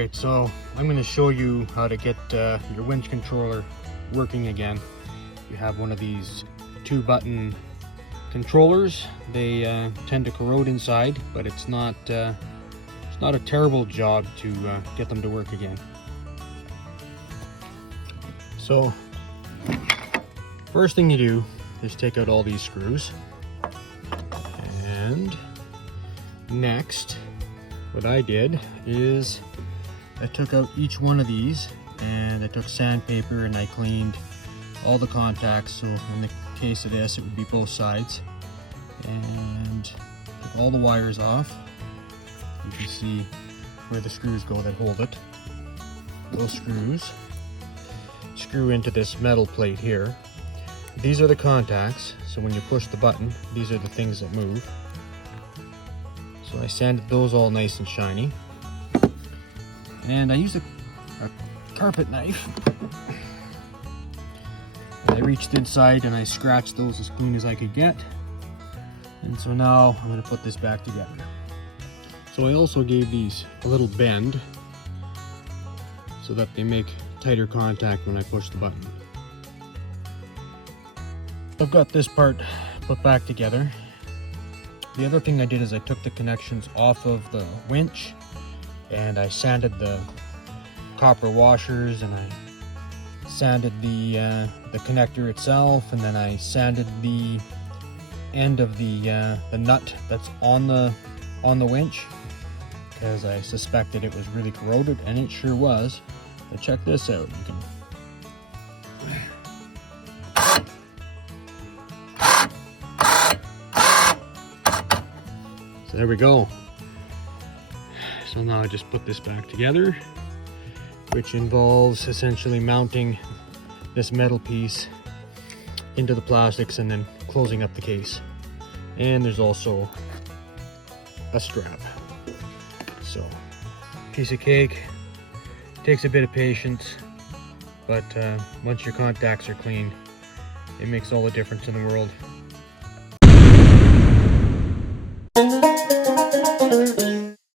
Alright, so I'm going to show you how to get your winch controller working again. You have one of these 2-button controllers. They tend to corrode inside, but it's not a terrible job to get them to work again. So first thing you do is take out all these screws, and next what I did is I took out each one of these and I took sandpaper and I cleaned all the contacts. So in the case of this, it would be both sides, and took all the wires off. You can see where the screws go that hold it. Those screws screw into this metal plate here. These are the contacts, so when you push the button, these are the things that move. So I sanded those all nice and shiny. And I used a carpet knife. And I reached inside and I scratched those as clean as I could get. And so now I'm going to put this back together. So I also gave these a little bend so that they make tighter contact when I push the button. I've got this part put back together. The other thing I did is I took the connections off of the winch and I sanded the copper washers, and I sanded the connector itself, and then I sanded the end of the nut that's on the winch, because I suspected it was really corroded, and it sure was. But check this out. You can So there we go. So now I just put this back together, which involves essentially mounting this metal piece into the plastics and then closing up the case. And there's also a strap. So, piece of cake. Takes a bit of patience, but once your contacts are clean, it makes all the difference in the world.